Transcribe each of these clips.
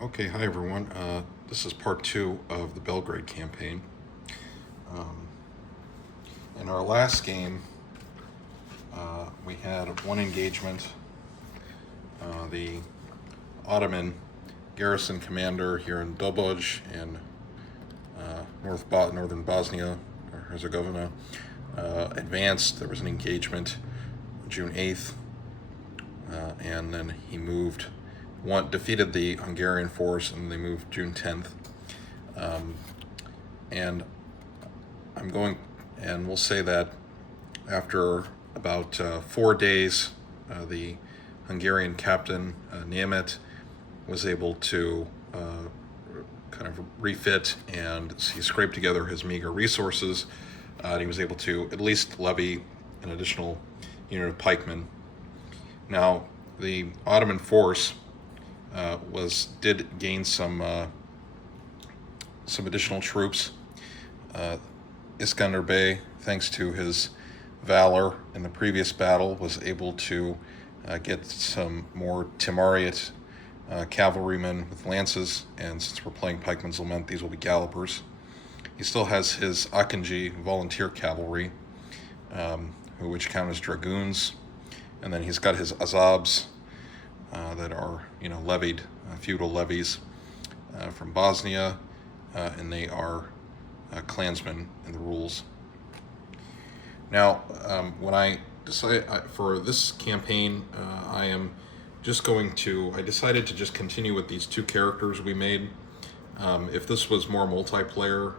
Okay, hi everyone. This is part two of the Belgrade campaign. Um, in our last game, we had one engagement. The Ottoman garrison commander here in Doboj in northern Bosnia or Herzegovina advanced. There was an engagement June 8th, and then he defeated the Hungarian force, and they moved June 10th. And we'll say that after about 4 days, the Hungarian captain, Németh, was able to kind of refit, and he scraped together his meager resources, and he was able to at least levy an additional unit of pikemen. Now, the Ottoman force did gain some additional troops. Iskender Bey, thanks to his valor in the previous battle, was able to get some more Timariot cavalrymen with lances, and since we're playing Pikeman's Lament, these will be gallopers. He still has his Akinji volunteer cavalry, which count as dragoons, and then he's got his Azabs that are, levied, feudal levies from Bosnia, and they are clansmen in the rules. Now, when I decided for this campaign, I decided to just continue with these two characters we made. If this was more multiplayer,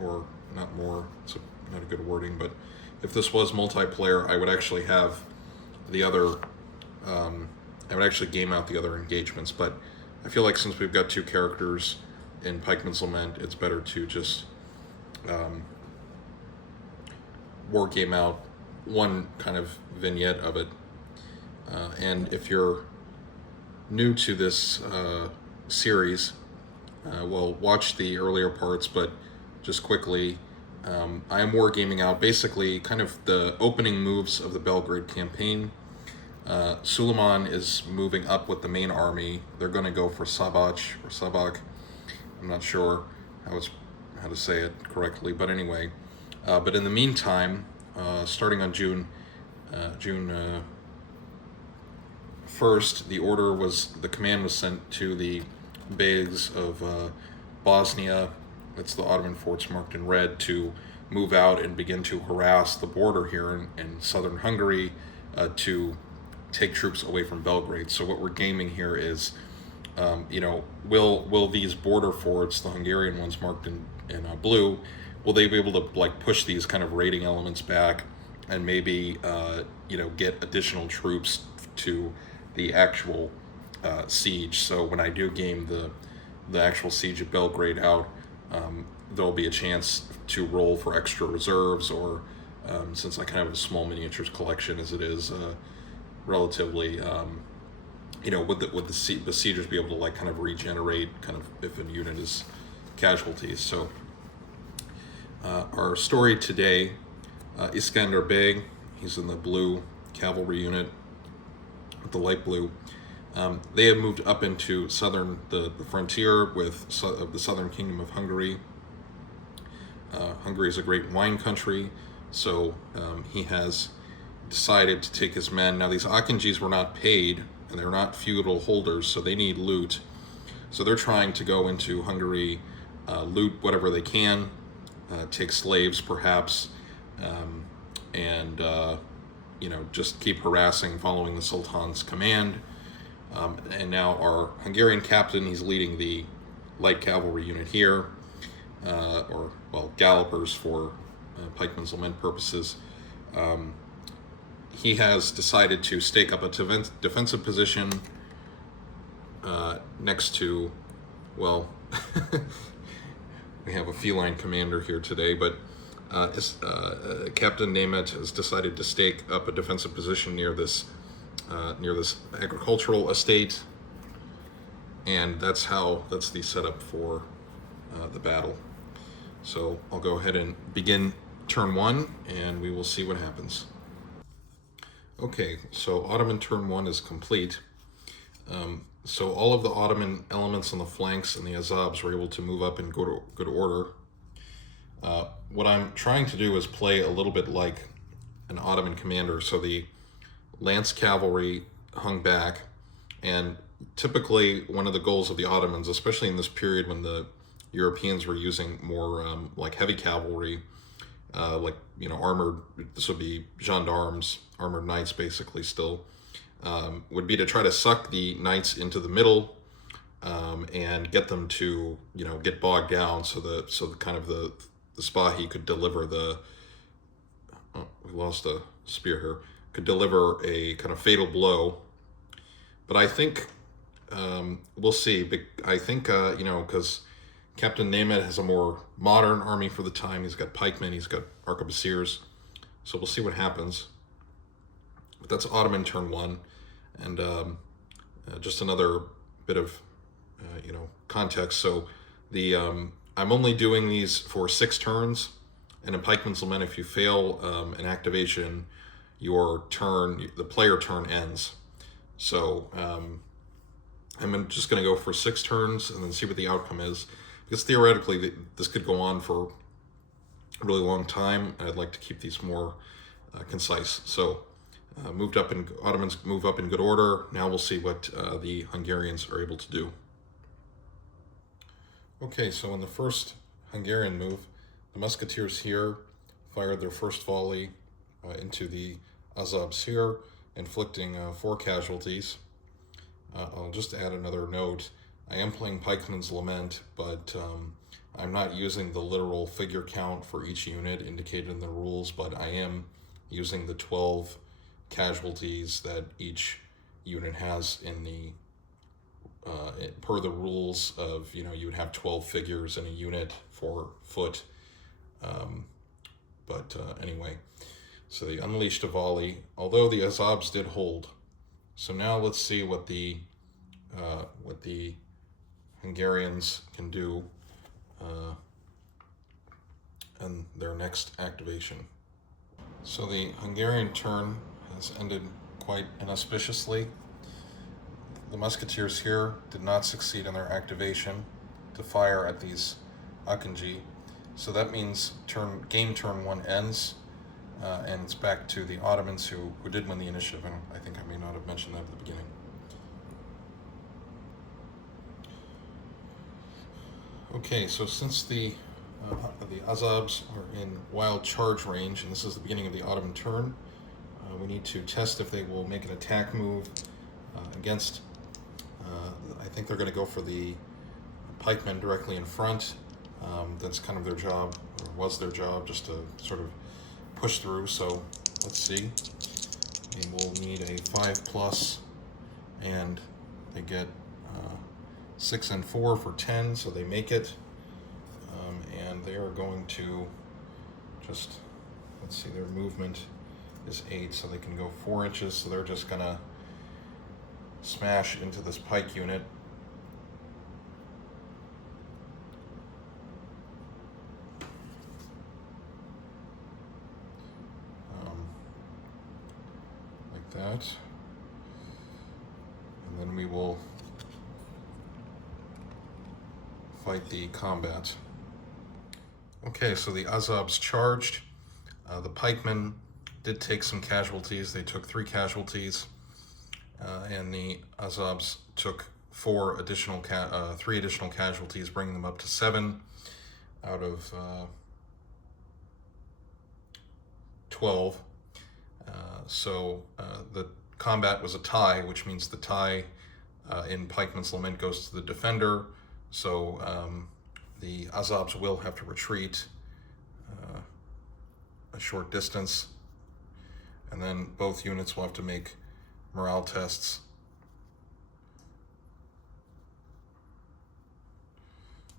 or not more, it's not a good wording, but if this was multiplayer, I would actually have the other, I would actually game out the other engagements, but I feel like since we've got two characters in Pikeman's Lament, it's better to just war game out one kind of vignette of it. And if you're new to this series, well, watch the earlier parts, but just quickly, I am wargaming out basically kind of the opening moves of the Belgrade campaign. Süleyman is moving up with the main army. They're going to go for Sabac or Sabac. I'm not sure how to say it correctly, but anyway. But in the meantime, starting on June 1st, the command was sent to the Beys of Bosnia, that's the Ottoman forts marked in red, to move out and begin to harass the border here in southern Hungary, to take troops away from Belgrade. So what we're gaming here is, will these border forts, the Hungarian ones marked in blue, will they be able to push these kind of raiding elements back and maybe get additional troops to the actual siege? So when I do game the actual siege of Belgrade out, there'll be a chance to roll for extra reserves, or since I kind of have a small miniatures collection as it is, relatively, would the besiegers be able to kind of regenerate kind of if a unit is casualties. So our story today, Iskender Bey, he's in the blue cavalry unit with the light blue. They have moved up into the frontier of the southern kingdom of Hungary. Hungary is a great wine country, so he has decided to take his men. Now, these Akinjis were not paid, and they're not feudal holders, so they need loot. So they're trying to go into Hungary, loot whatever they can, take slaves perhaps, and just keep harassing, following the Sultan's command. And now our Hungarian captain, he's leading the light cavalry unit here, gallopers for Pikeman's Lament purposes. He has decided to stake up a defensive position next to, well, we have a feline commander here today, but Captain Németh has decided to stake up a defensive position near this agricultural estate, and that's the setup for the battle. So I'll go ahead and begin turn one, and we will see what happens. Okay, so Ottoman turn one is complete. So all of the Ottoman elements on the flanks and the Azabs were able to move up in good order. What I'm trying to do is play a little bit like an Ottoman commander. So the lance cavalry hung back, and typically one of the goals of the Ottomans, especially in this period when the Europeans were using more like heavy cavalry, like armored, this would be gendarmes, armored knights basically still, would be to try to suck the knights into the middle and get them to get bogged down, so the kind of the Spahi could deliver the we lost a spear here, could deliver a kind of fatal blow. But I think we'll see. But I think because Captain Németh has a more modern army for the time. He's got pikemen, he's got arquebusiers, so we'll see what happens. But that's Ottoman turn 1, and just another bit of context. So the I'm only doing these for 6 turns, and in Pikeman's Lament, if you fail an activation, your turn, the player turn ends. So I'm just going to go for 6 turns and then see what the outcome is, because theoretically this could go on for a really long time. I'd like to keep these more concise. So Ottomans move up in good order. Now we'll see what the Hungarians are able to do. Okay, so in the first Hungarian move, the musketeers here fired their first volley into the Azabs here, inflicting 4 casualties. I'll just add another note. I am playing Pikeman's Lament, but I'm not using the literal figure count for each unit indicated in the rules, but I am using the 12 casualties that each unit has in the per the rules of, you would have 12 figures in a unit for foot. Anyway, so they unleashed a volley, although the Azabs did hold. So now let's see what the Hungarians can do in their next activation. So the Hungarian turn has ended quite inauspiciously. The musketeers here did not succeed in their activation to fire at these Akinji. So that means game turn 1 ends, and it's back to the Ottomans who did win the initiative, and I think I may not have mentioned that at the beginning. Okay, so since the Azabs are in wild charge range, and this is the beginning of the Ottoman turn, we need to test if they will make an attack move against. I think they're going to go for the pikemen directly in front. That's kind of their job, or was their job, just to sort of push through. So let's see. They will need a 5+, and they get 6 and 4 for 10, so they make it. And they are going to just, let's see, their movement is 8, so they can go 4 inches. So they're just gonna smash into this pike unit. Like that. And then we will fight the combat. Okay, so the Azabs charged. The pikemen did take some casualties. They took 3 casualties. And the Azabs took 3 additional casualties, bringing them up to 7 out of 12. So the combat was a tie, which means the tie in Pikeman's Lament goes to the defender. So the Azabs will have to retreat a short distance, and then both units will have to make morale tests.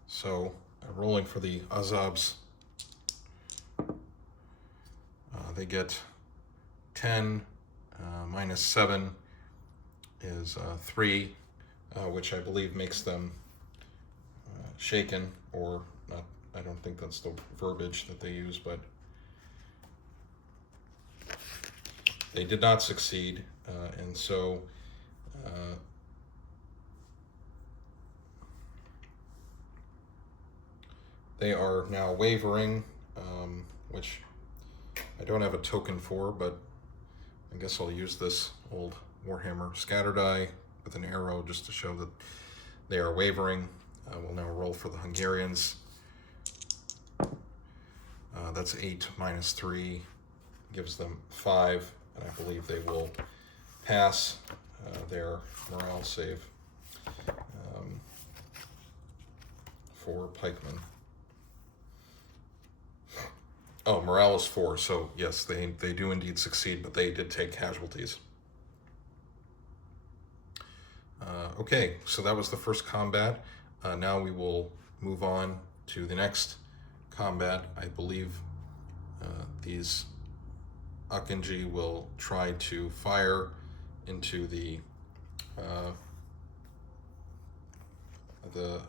So rolling for the Azabs, they get 10 minus 7 is 3, which I believe makes them shaken, or not. I don't think that's the verbiage that they use, but they did not succeed, and so they are now wavering, which I don't have a token for, but I guess I'll use this old Warhammer scatter die with an arrow just to show that they are wavering. We'll now roll for the Hungarians. That's 8 minus 3, gives them 5, and I believe they will pass their morale save for pikemen. Oh, morale is 4, so yes, they do indeed succeed, but they did take casualties. Okay, so that was the first combat. Now we will move on to the next combat. I believe these Akinji will try to fire into the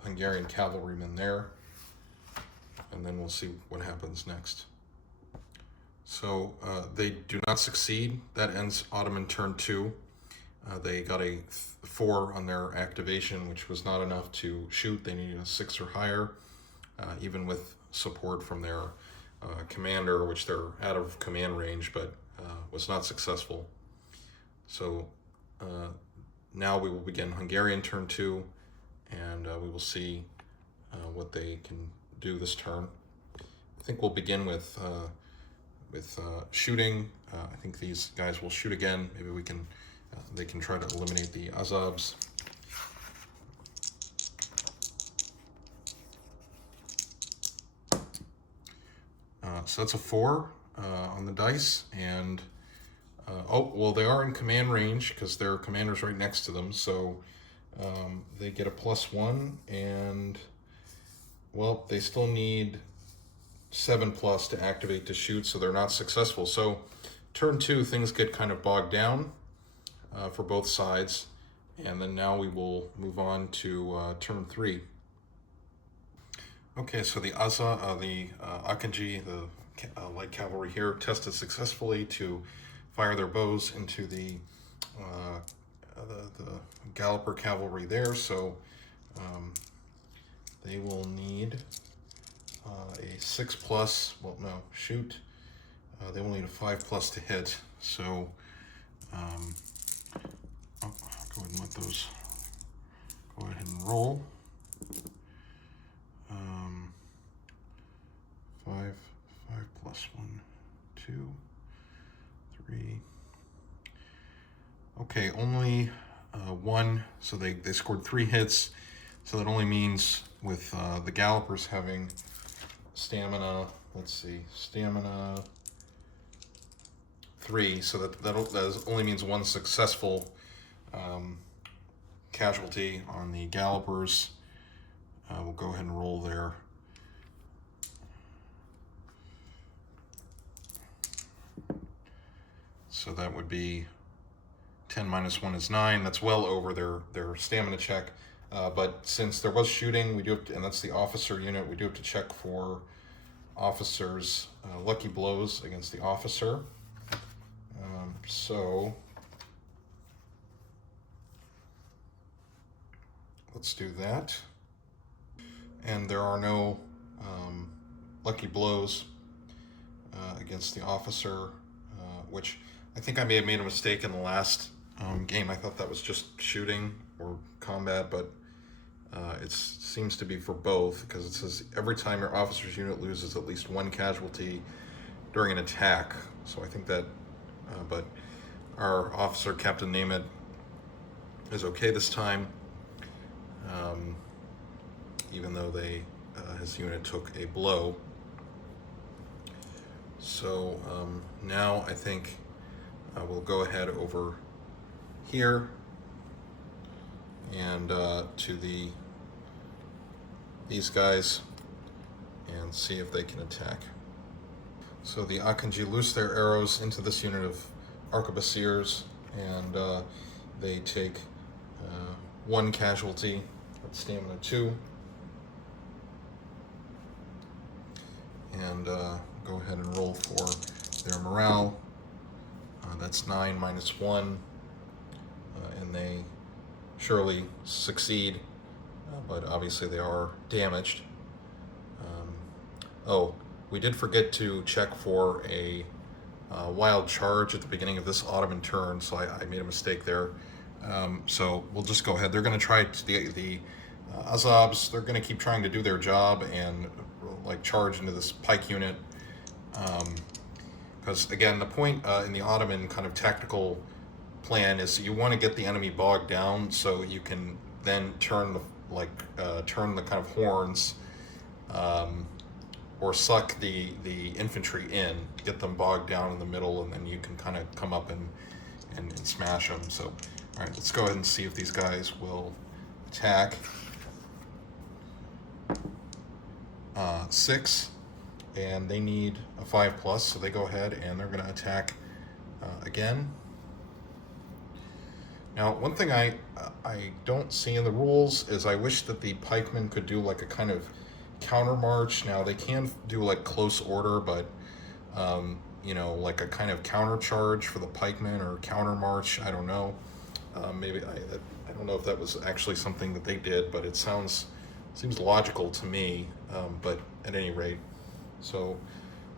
Hungarian cavalrymen there, and then we'll see what happens next. So they do not succeed. That ends Ottoman turn 2. They got a 4 on their activation, which was not enough to shoot. They needed a 6 or higher, even with support from their commander, which they're out of command range, but was not successful. So now we will begin Hungarian turn 2, and we will see what they can do this turn. I think we'll begin with shooting. I think these guys will shoot again. Maybe we can. They can try to eliminate the Azovs. So that's a 4 on the dice, and oh, well, they are in command range because their commander's right next to them, so they get a +1, and well, they still need 7+ to activate to shoot, so they're not successful. So turn 2, things get kind of bogged down for both sides, and then now we will move on to turn 3. Okay, so the Akinji, the light cavalry here, tested successfully to fire their bows into the Galloper cavalry there, so they will need a 6+, well, no, shoot. They will need a 5+ to hit, so I'll go ahead and let those go ahead and roll. 5 plus 1, 2, 3. Okay, only 1, so they scored 3 hits, so that only means with the Gallopers having stamina, let's see, stamina 3, so that only means 1 successful casualty on the Gallopers. We'll go ahead and roll there. So that would be 10 minus 1 is 9. That's well over their stamina check. But since there was shooting, we do have to, and that's the officer unit, we do have to check for officers' lucky blows against the officer. So let's do that. And there are no lucky blows against the officer, which I think I may have made a mistake in the last game. I thought that was just shooting or combat, but it seems to be for both, because it says every time your officer's unit loses at least 1 casualty during an attack. So I think that, but our officer, Captain Németh, is okay this time, even though his unit took a blow. So now I think we'll go ahead over here and to these guys and see if they can attack. So the Akinji loose their arrows into this unit of arquebusiers, and they take 1 casualty at stamina 2. And go ahead and roll for their morale. That's 9 minus 1, and they surely succeed, but obviously they are damaged. Oh, we did forget to check for a wild charge at the beginning of this Ottoman turn, so I made a mistake there. So we'll just go ahead. They're going to try the Azovs. They're going to keep trying to do their job and like charge into this pike unit. Because again, the point in the Ottoman kind of tactical plan is you want to get the enemy bogged down so you can then turn turn the kind of horns, or suck the infantry in, get them bogged down in the middle, and then you can kind of come up and smash them. So, all right, let's go ahead and see if these guys will attack. 6, and they need a 5+, so they go ahead and they're going to attack again. Now, one thing I don't see in the rules is I wish that the pikemen could do like a kind of counter march. Now, they can do like close order, but you know, like a kind of counter charge for the pikemen or counter march. I don't know. Maybe I don't know if that was actually something that they did, but it seems logical to me. But at any rate, so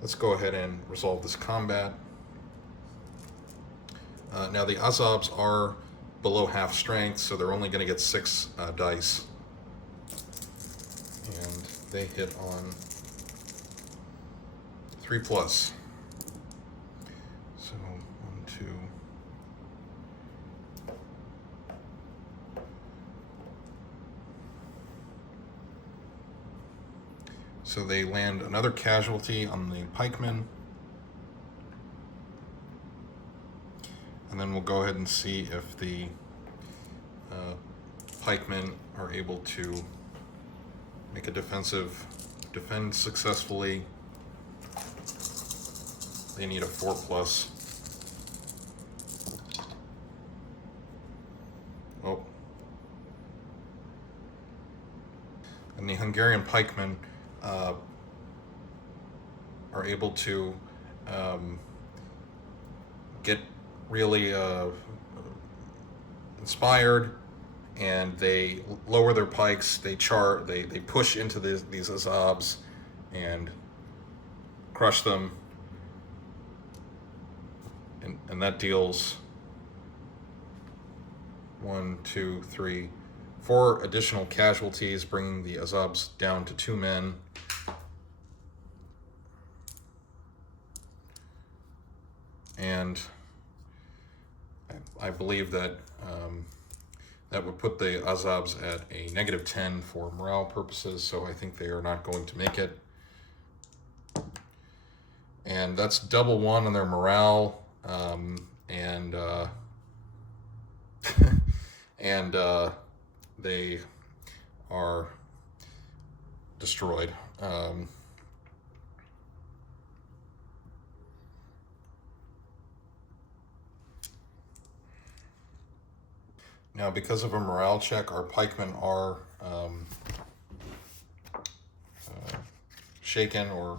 let's go ahead and resolve this combat. Now the Azovs are below half strength, so they're only going to get 6 dice, and they hit on 3+. So 1, 2. So they land another casualty on the pikemen. And then we'll go ahead and see if the pikemen are able to make a defend successfully. They need a 4+. Oh. And the Hungarian pikemen are able to get really inspired, and they lower their pikes. They push into these Azovs and crush them, and that deals 1, 2, 3, 4 additional casualties, bringing the Azovs down to 2 men. And I believe that that would put the Azovs at a -10 for morale purposes, so I think they are not going to make it. And that's double 1 on their morale, and they are destroyed. Now, because of a morale check, our pikemen are shaken or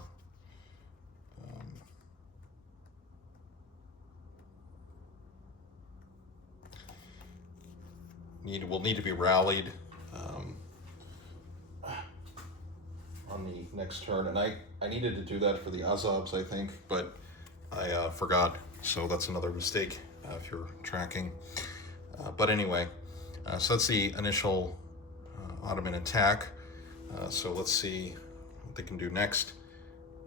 will need to be rallied on the next turn. And I needed to do that for the Azovs, I think, but I forgot. So that's another mistake if you're tracking. But anyway, so that's the initial Ottoman attack. So let's see what they can do next.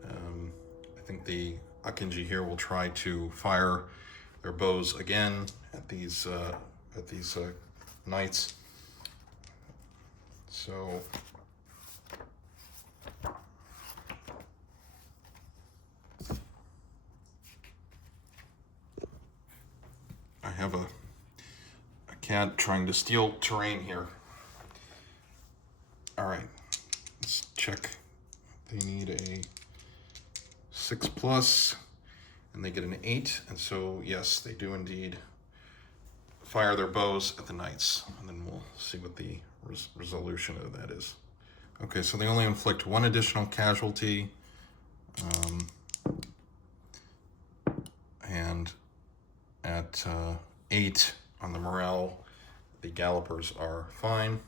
I think the Akinji here will try to fire their bows again at these knights. So I have a cat trying to steal terrain here. All right, let's check. They need a 6+, and they get an 8, and so yes, they do indeed fire their bows at the knights, and then we'll see what the resolution of that is. Okay, so they only inflict 1 additional casualty, and at 8 on the morale, the gallopers are fine.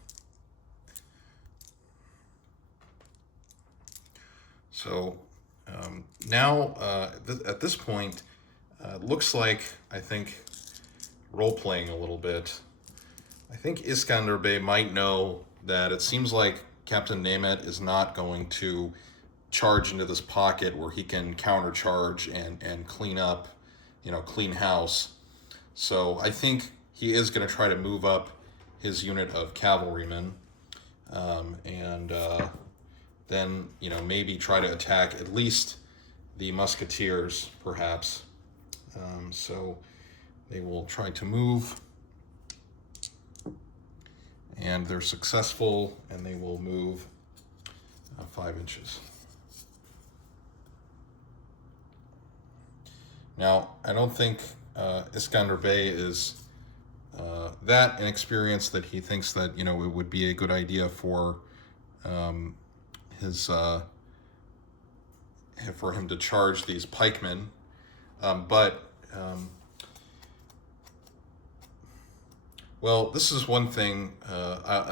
So now at this point, looks like, I think, role-playing a little bit. I think Iskender Bey might know that it seems like Captain Németh is not going to charge into this pocket where he can countercharge and clean up, clean house. So I think he is going to try to move up his unit of cavalrymen, and then maybe try to attack at least the musketeers, perhaps. So they will try to move, and they're successful, and they will move 5 inches. Now, I don't think Iskender Bey is that inexperienced that he thinks that it would be a good idea for for him to charge these pikemen, but well, this is one thing.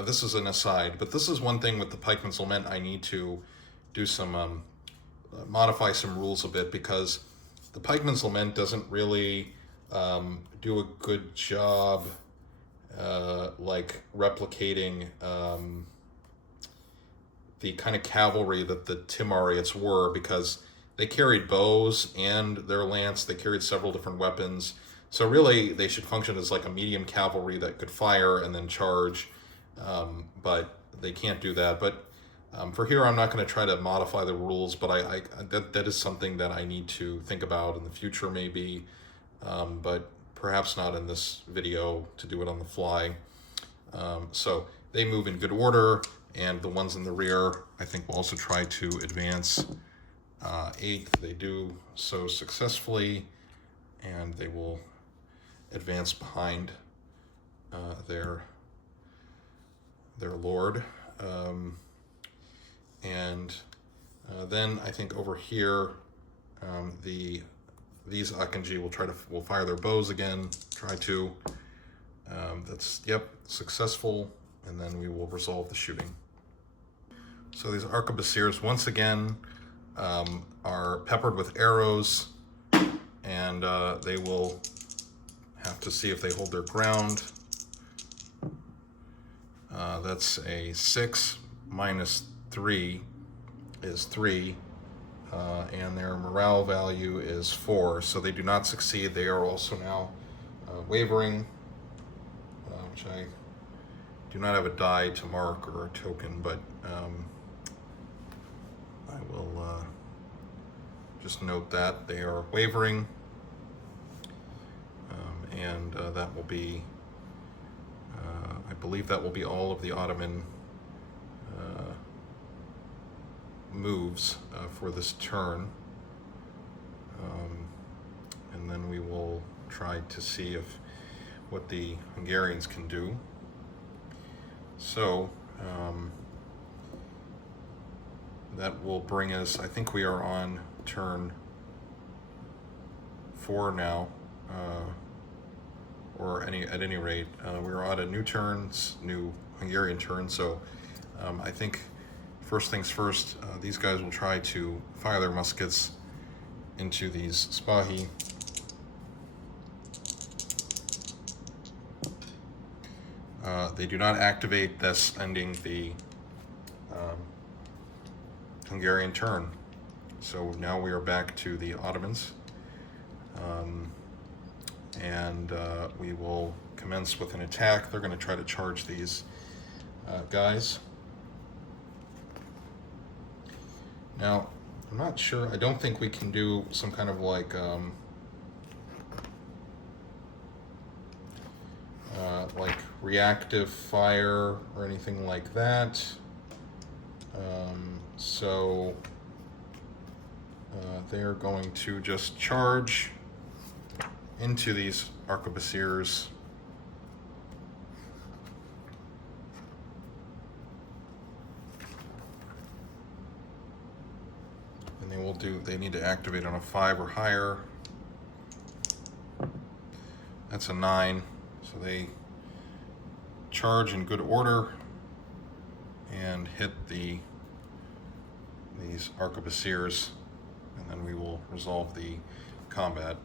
This is an aside, but this is one thing with the Pikeman's Lament. I need to do some modify some rules a bit, because the Pikeman's Lament doesn't really do a good job like replicating the kind of cavalry that the Timarians were, because they carried bows and their lance. They carried several different weapons. So really, they should function as like a medium cavalry that could fire and then charge, but they can't do that. But for here, I'm not going to try to modify the rules, but that is something that I need to think about in the future, maybe, but perhaps not in this video to do it on the fly. So they move in good order, and the ones in the rear, I think, will also try to advance 8th. They do so successfully, and they will advance behind their lord. And then I think over here, these Akinji will fire their bows again. Try to. That's successful, and then we will resolve the shooting. So these arquebusiers once again are peppered with arrows, and they will have to see if they hold their ground. That's a 6 minus 3 is 3, and their morale value is 4, so they do not succeed. They are also now wavering, which I do not have a die to mark or a token, but I will just note that they are wavering, and that will be, I believe that will be all of the Ottoman moves for this turn, and then we will try to see what the Hungarians can do. So that will bring us, I think we are on turn 4 now, or at any rate, we're on a new Hungarian turn. So I think first things first, these guys will try to fire their muskets into these Spahi. They do not activate, thus ending the Hungarian turn. So now we are back to the Ottomans, and we will commence with an attack. They're going to try to charge these guys. Now, I'm not sure. I don't think we can do some kind of like reactive fire or anything like that. So they're going to just charge into these arquebusiers. And they need to activate on a 5 or higher. That's a 9. So they charge in good order and hit the these arquebusiers, and then we will resolve the combat.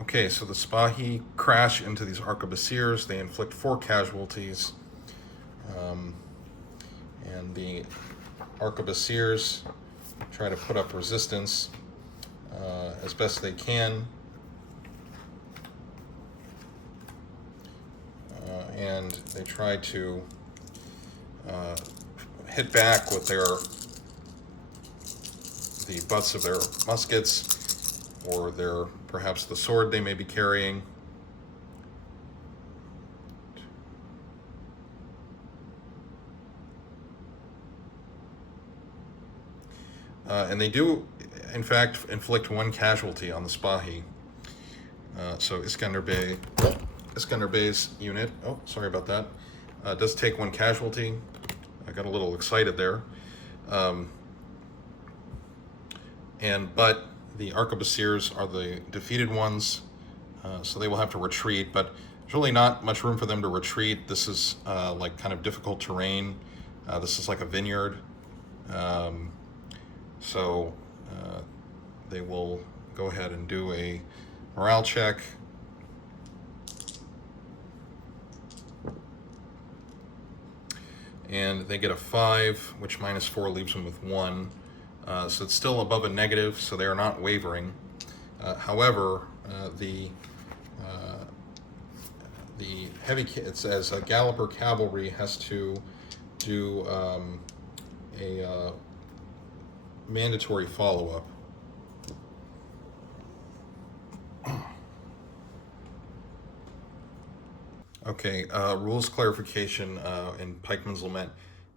Okay, so the Spahi crash into these arquebusiers. They inflict 4 casualties, and the arquebusiers try to put up resistance as best they can, and they try to hit back with the butts of their muskets, or perhaps the sword they may be carrying. And they do, in fact, inflict 1 casualty on the Spahi. So Iskender Bey's unit, oh, sorry about that, does take 1 casualty. I got a little excited there. But the arquebusiers are the defeated ones, so they will have to retreat, but there's really not much room for them to retreat. This is like kind of difficult terrain. This is like a vineyard. So they will go ahead and do a morale check. And they get a 5, which -4 leaves them with 1. So it's still above a negative, so they are not wavering. However, the it says Galloper cavalry has to do a mandatory follow-up. Okay, rules clarification in Pikeman's Lament.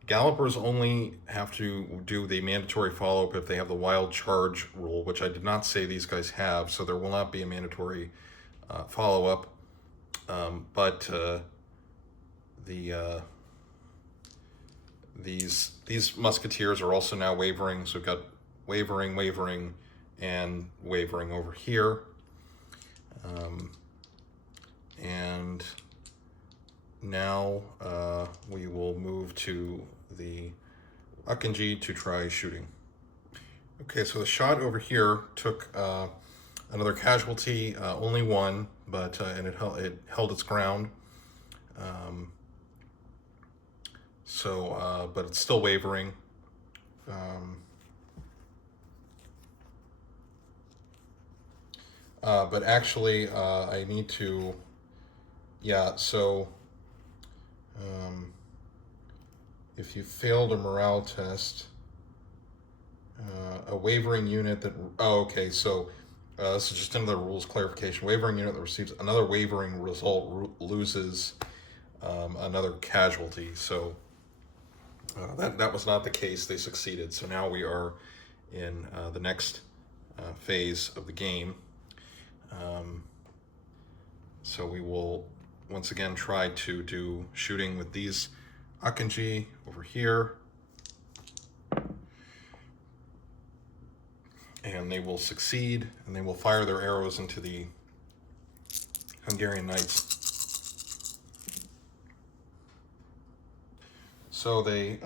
Gallopers only have to do the mandatory follow-up if they have the wild charge rule, which I did not say these guys have, so there will not be a mandatory follow-up. But these musketeers are also now wavering, so we've got wavering, and wavering over here. And now we will move to the Akinji to try shooting. Okay, so the shot over here took another casualty, only 1, but and it held its ground. But it's still wavering. But actually, I need to, so if you failed a morale test, a wavering unit that, so this is just another rules clarification. Wavering unit that receives another wavering result loses another casualty. So that was not the case. They succeeded. So now we are in the next phase of the game. So we will once again try to do shooting with these Akinji over here. And they will succeed, and they will fire their arrows into the Hungarian knights. So they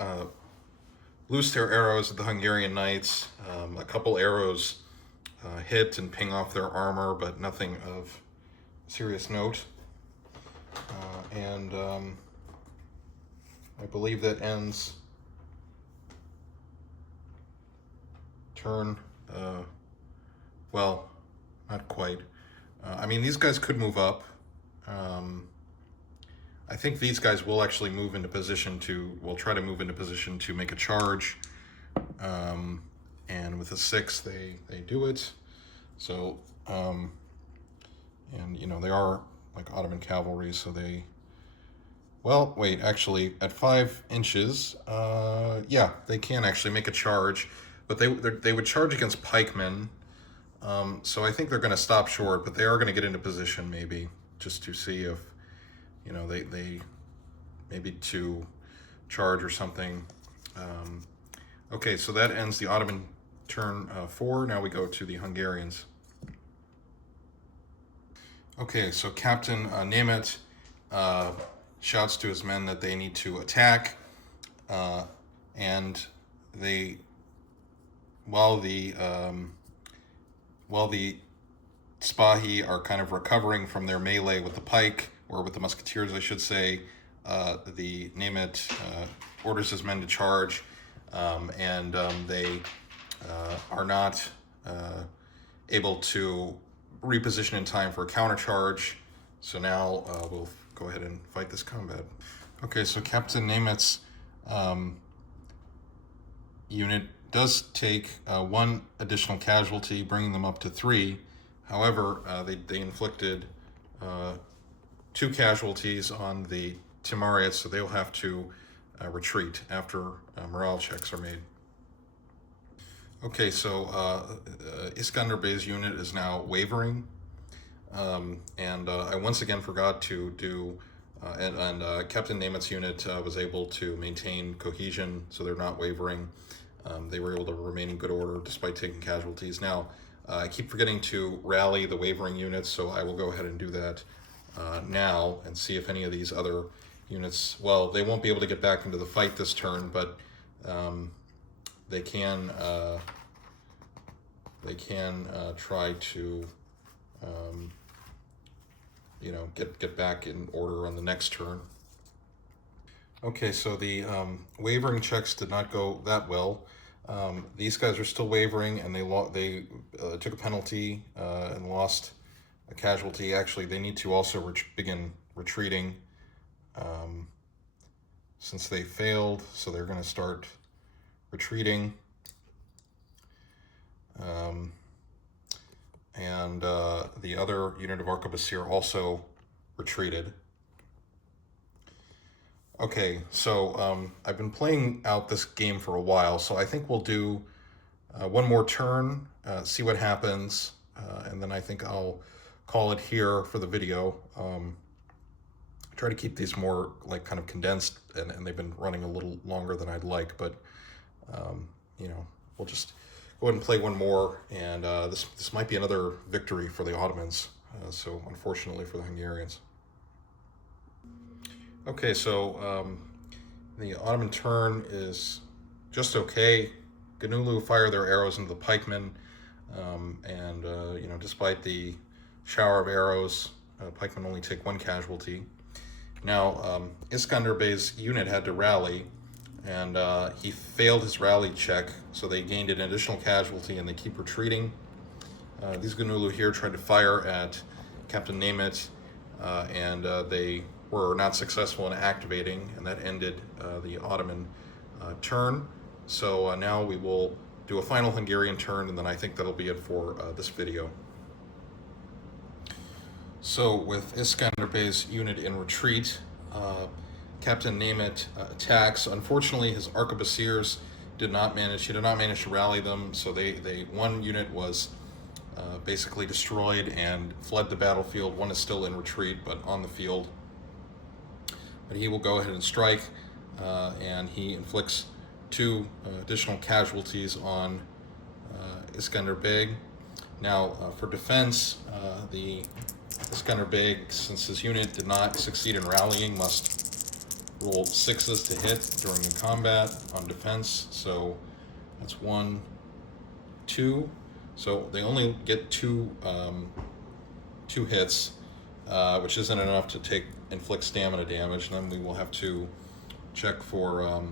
loose their arrows at the Hungarian knights. A couple arrows hit and ping off their armor, but nothing of serious note. I believe that ends turn. Well, not quite. I mean, these guys could move up. I think these guys will actually move into position will try to move into position to make a charge. And with a 6, they do it. So, and you know, they are like Ottoman cavalry, so actually at 5 inches, they can actually make a charge, but they would charge against pikemen. So I think they're going to stop short, but they are going to get into position maybe just to see if, you know, they maybe to charge or something. Okay, so that ends the Ottoman turn 4. Now we go to the Hungarians. Okay, so Captain Németh shouts to his men that they need to attack, and they while the Spahi are kind of recovering from their melee with the pike, or with the musketeers, I should say, the Németh orders his men to charge, and they are not able to reposition in time for a countercharge. So now we'll go ahead and fight this combat. Okay, so Captain Németh's unit does take one additional casualty, bringing them up to 3. However, they inflicted 2 casualties on the Timarians, so they'll have to retreat after morale checks are made. Okay, so Iskender Bey's unit is now wavering, and I once again forgot to do, and Captain Németh's unit was able to maintain cohesion, so they're not wavering. They were able to remain in good order despite taking casualties. Now, I keep forgetting to rally the wavering units, so I will go ahead and do that now and see if any of these other units, well, they won't be able to get back into the fight this turn, but they can try to get back in order on the next turn. Okay, so the wavering checks did not go that well. These guys are still wavering, and they took a penalty and lost a casualty. Actually, they need to also begin retreating since they failed, so they're going to start retreating. And the other unit of arquebusiers also retreated. Okay, so I've been playing out this game for a while, so I think we'll do one more turn, see what happens, and then I think I'll call it here for the video. Try to keep these more like kind of condensed, and they've been running a little longer than I'd like, but we'll just go ahead and play one more, and this might be another victory for the Ottomans, so unfortunately for the Hungarians. Okay, so the Ottoman turn is just okay. Ganulu fire their arrows into the pikemen, and despite the shower of arrows, pikemen only take 1 casualty. Now, Iskender Bey's unit had to rally, and he failed his rally check, so they gained an additional casualty, and they keep retreating. These Ganulu here tried to fire at Captain Németh, and they were not successful in activating, and that ended the Ottoman turn. So now we will do a final Hungarian turn, and then I think that'll be it for this video. So with Iskender Bey's unit in retreat, Captain Németh attacks. Unfortunately, his arquebusiers did not manage to rally them, so one unit was basically destroyed and fled the battlefield. One is still in retreat, but on the field. But he will go ahead and strike, and he inflicts 2 additional casualties on Iskender Bey. Now, for defense, the Iskender Bey, since his unit did not succeed in rallying, must roll 6s to hit during the combat on defense. So that's 1, 2. So they only get 2 hits, which isn't enough to inflict stamina damage. And then we will have to check for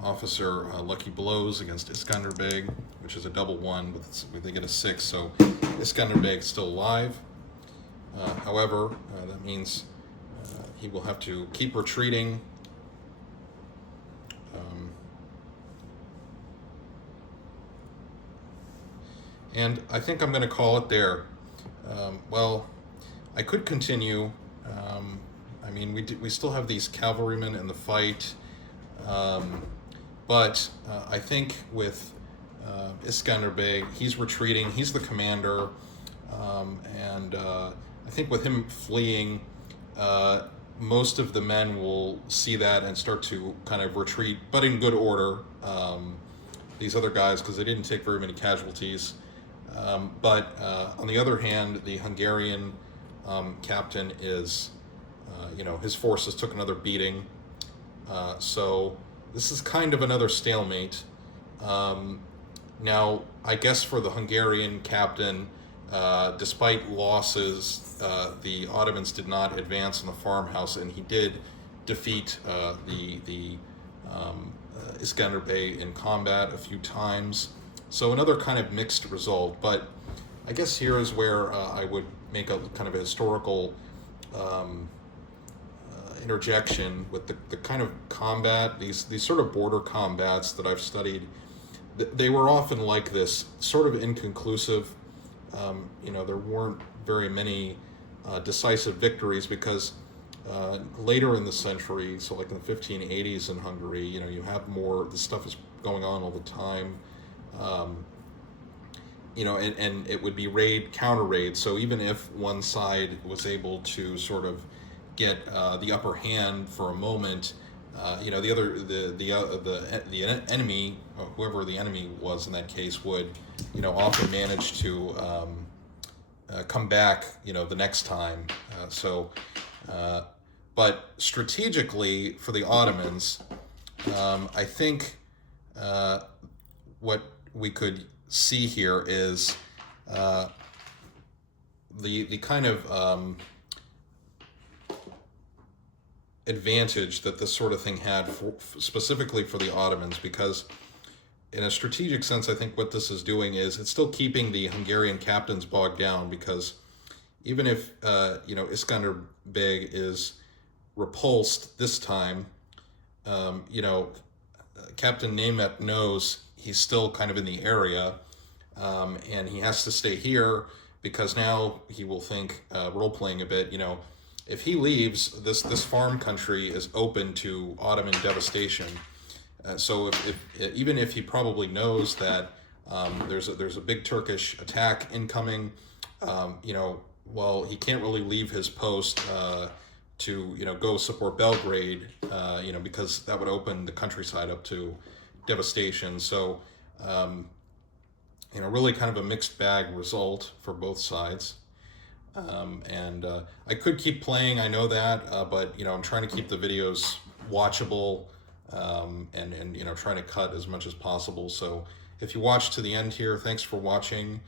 officer lucky blows against Iskender Bey, which is a double 1, but they get a 6. So Iskender Bey is still alive. However, that means he will have to keep retreating. And I think I'm going to call it there. Well, I could continue. I mean, we still have these cavalrymen in the fight. But I think with Iskender Bey, he's retreating. He's the commander. And I think with him fleeing, most of the men will see that and start to kind of retreat, but in good order. These other guys, because they didn't take very many casualties. But on the other hand, the Hungarian captain is, his forces took another beating. So this is kind of another stalemate. Now, I guess for the Hungarian captain, despite losses, the Ottomans did not advance in the farmhouse, and he did defeat the Iskender Bey in combat a few times. So another kind of mixed result. But I guess here is where I would make a kind of a historical interjection with the kind of combat, these sort of border combats that I've studied. They were often like this, sort of inconclusive. There weren't very many decisive victories because later in the century, so like in the 1580s in Hungary, you have more, this stuff is going on all the time. And it would be counter raid. So even if one side was able to sort of get the upper hand for a moment, the enemy, whoever the enemy was in that case, would, often manage to come back, the next time. But strategically for the Ottomans, I think what we could see here is the kind of advantage that this sort of thing had specifically for the Ottomans, because in a strategic sense, I think what this is doing is it's still keeping the Hungarian captains bogged down, because even if Iskender Bey is repulsed this time, Captain Németh knows he's still kind of in the area, and he has to stay here because now he will think, role-playing a bit, if he leaves, this farm country is open to Ottoman devastation. So even if he probably knows that there's a big Turkish attack incoming, he can't really leave his post to go support Belgrade, because that would open the countryside up to devastation. So really kind of a mixed bag result for both sides. I could keep playing, I know that, but I'm trying to keep the videos watchable, and trying to cut as much as possible. So if you watched to the end here, thanks for watching.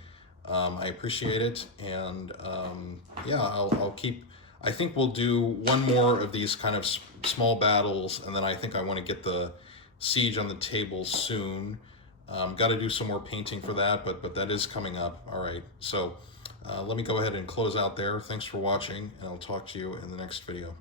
I appreciate it, and I'll keep. I think we'll do one more of these kind of small battles, and then I think I want to get the siege on the table soon. Got to do some more painting for that, but that is coming up. All right, so let me go ahead and close out there. Thanks for watching, and I'll talk to you in the next video.